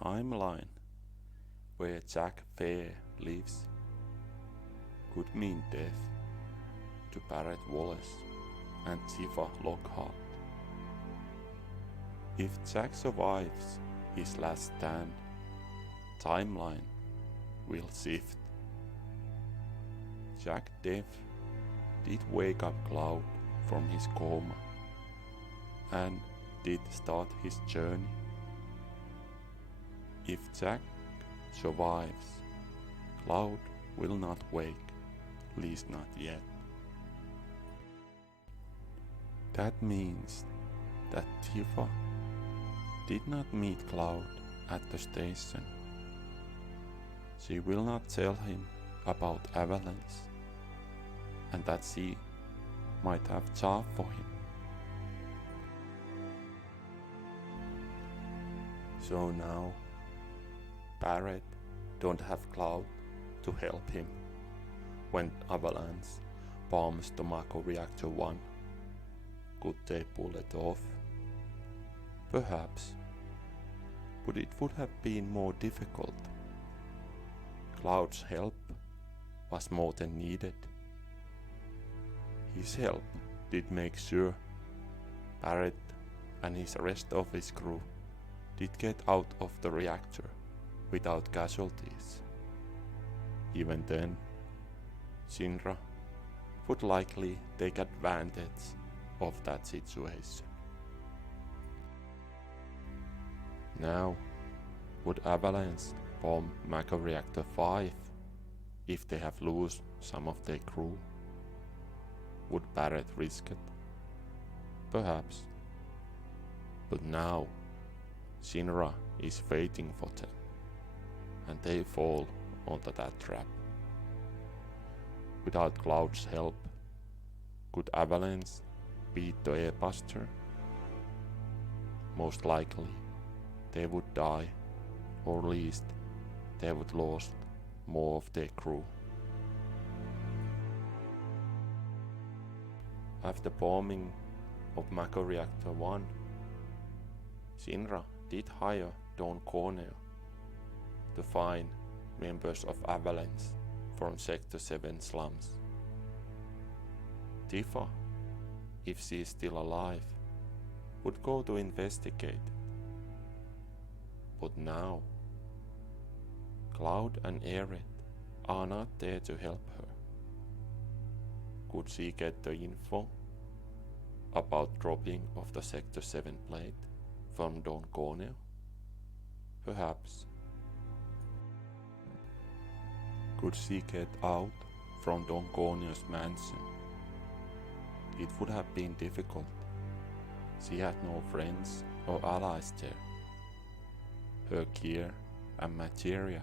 timeline where Zack Fair lives could mean death to Barret Wallace and Tifa Lockhart. If Zack survives his last stand, timeline will shift. Zack's death did wake up Cloud from his coma and did start his journey. If Zack survives, Cloud will not wake, least not yet. That means that Tifa did not meet Cloud at the station. She will not tell him about Avalanche and that she might have job for him. So now Barret don't have Cloud to help him when Avalanche bombs the Mako Reactor 1. Could they pull it off? Perhaps, but it would have been more difficult. Cloud's help was more than needed. His help did make sure Barret and his rest of his crew did get out of the reactor without casualties. Even then, Shinra would likely take advantage of that situation. Now, would Avalanche bomb Mako Reactor 5 if they have lost some of their crew? Would Barret risk it? Perhaps. But now, Shinra is waiting for them, and they fall onto that trap. Without Cloud's help, could Avalanche beat the Airbuster? Most likely, they would die, or at least they would lose more of their crew. After bombing of Mako Reactor 1, Shinra did hire Don Cornell to find members of Avalanche from Sector 7 slums. Tifa, if she is still alive, would go to investigate. But now, Cloud and Barret are not there to help her. Could she get the info about dropping of the Sector 7 plate from Don Cornell? Perhaps. Could she get out from Don Cornell's mansion? It would have been difficult. She had no friends or allies there. Her gear and materia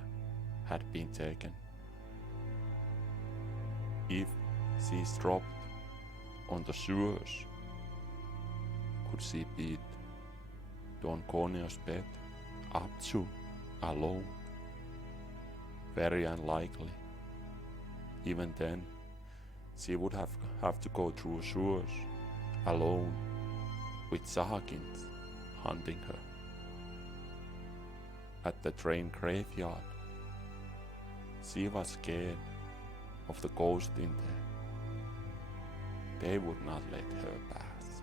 had been taken. If she's dropped on the sewers, could she beat Don Cornell's bed up to alone? Very unlikely. Even then, she would have to go through sewers alone with Sahagins hunting her. At the train graveyard, she was scared of the ghost in there. They would not let her pass.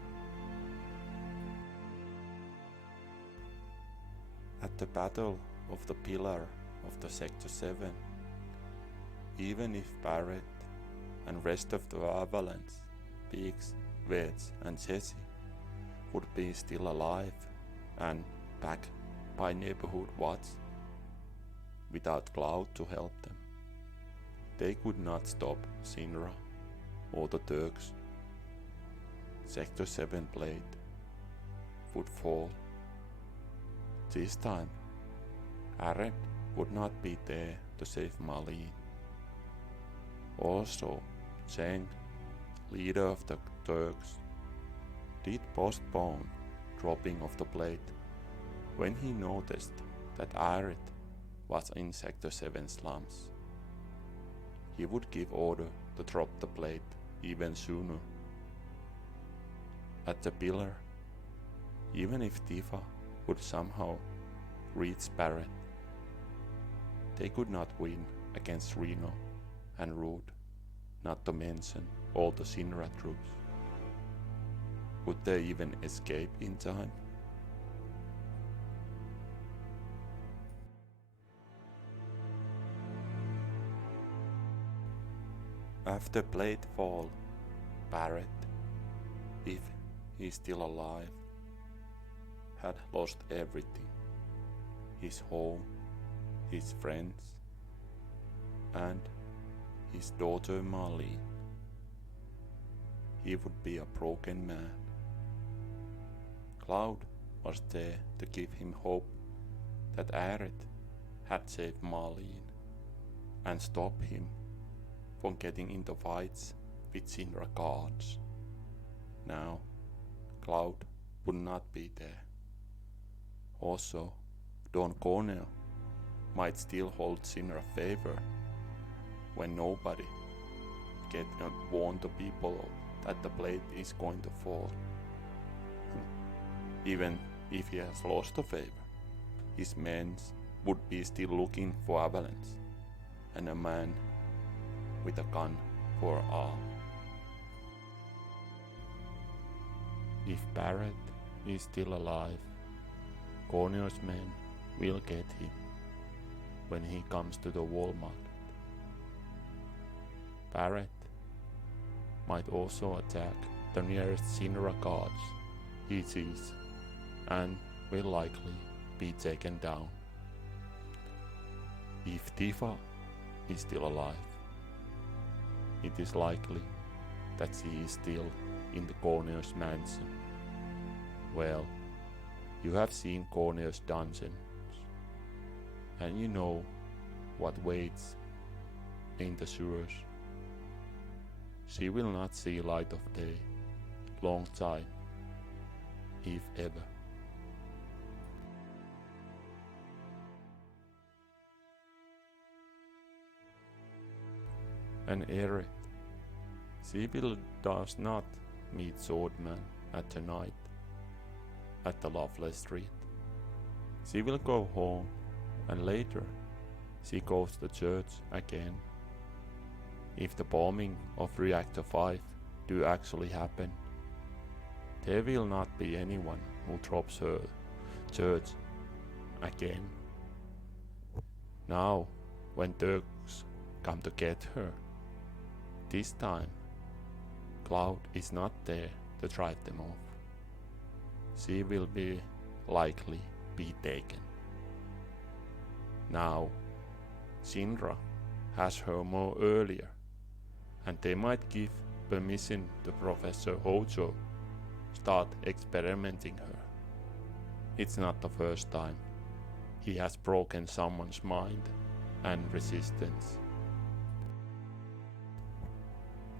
At the battle of the pillar of the Sector 7, even if Barret and rest of the Avalanche, Biggs, Wedge and Jesse would be still alive and back by neighborhood watch, without Cloud to help them, they could not stop Shinra or the Turks. Sector 7 blade would fall. This time, Barret would not be there to save MacLeod. Also, Zhang, leader of the Turks, did postpone dropping of the blade when he noticed that Barret was in Sector 7 slums. He would give order to drop the blade even sooner. At the pillar, even if Tifa would somehow reached Barret. They could not win against Reno and Root, not to mention all the Shinra troops. Would they even escape in time? After Blade Fall, Barret, if he is still alive, had lost everything: his home, his friends, and his daughter Marlene. He would be a broken man. Cloud was there to give him hope that Barret had saved Marlene and stop him from getting into fights with Shinra guards. Now, Cloud would not be there. Also, Don Cornell might still hold Shinra favor when nobody can warn the people that the blade is going to fall. Even if he has lost the favor, his men would be still looking for Avalanche and a man with a gun for an arm. If Barret is still alive, Cornell's men will get him when he comes to the wall market. Barret might also attack the nearest Shinra guards he sees and will likely be taken down. If Tifa is still alive, it is likely that she is still in the Cornell's mansion. Well, you have seen Cornell's dungeons, and you know what waits in the sewers. She will not see light of day long time, if ever. And Barret, she does not meet Swordman at the night at the Loveless Street. She will go home, and later she goes to church again. If the bombing of Reactor 5 do actually happen, there will not be anyone who drops her church again. Now, when Turks come to get her, this time Cloud is not there to drive them off. She will be likely be taken. Now, Shinra has her more earlier, and they might give permission to Professor Hojo start experimenting her. It's not the first time he has broken someone's mind and resistance.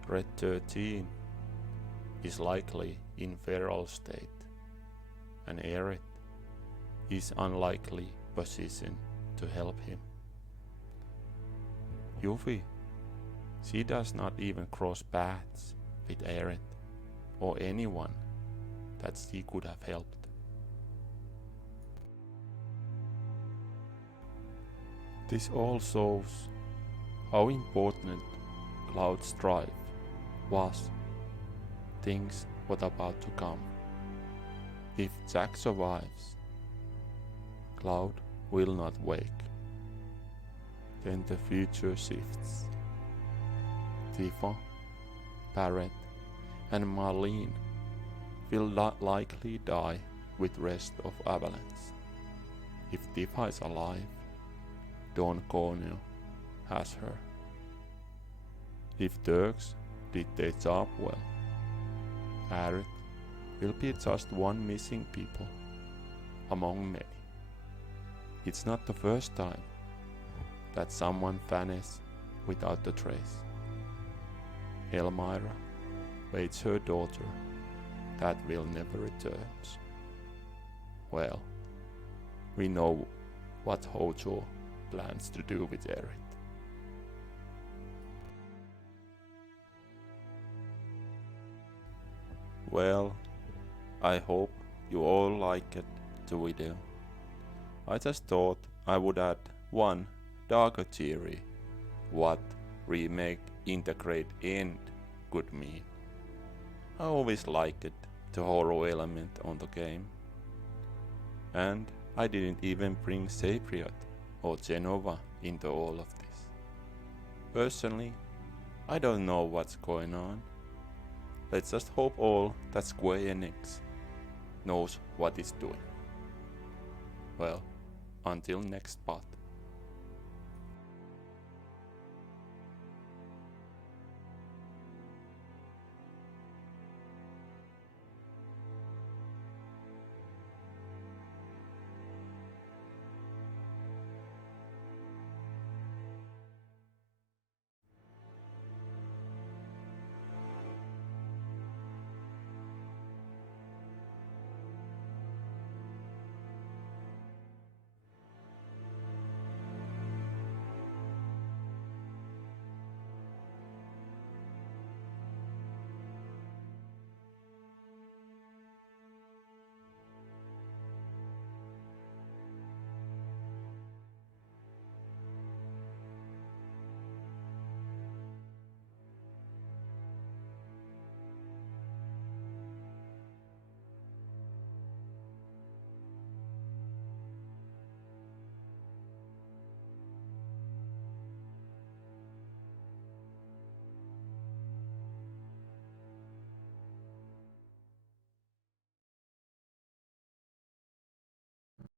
Red 13 is likely in feral state, and Barret is unlikely position to help him. Yuffie, she does not even cross paths with Barret or anyone that she could have helped. This all shows how important Cloud's drive was. Things what about to come. If Zack survives, Cloud will not wake. Then the future shifts. Tifa, Barret, and Marlene will likely die with rest of Avalanche. If Tifa is alive, Don Cornell has her. If Turks did their job well, Barret will be just one missing people among many. It's not the first time that someone vanished without a trace. Elmira waits her daughter that will never return. Well, we know what Hojo plans to do with Barret. Well, I hope you all liked the video. I just thought I would add one darker theory what remake integrate end could mean. I always liked the horror element on the game. And I didn't even bring Cypriot or Genova into all of this. Personally, I don't know what's going on. Let's just hope all that Square Enix knows what it's doing. Well, until next part.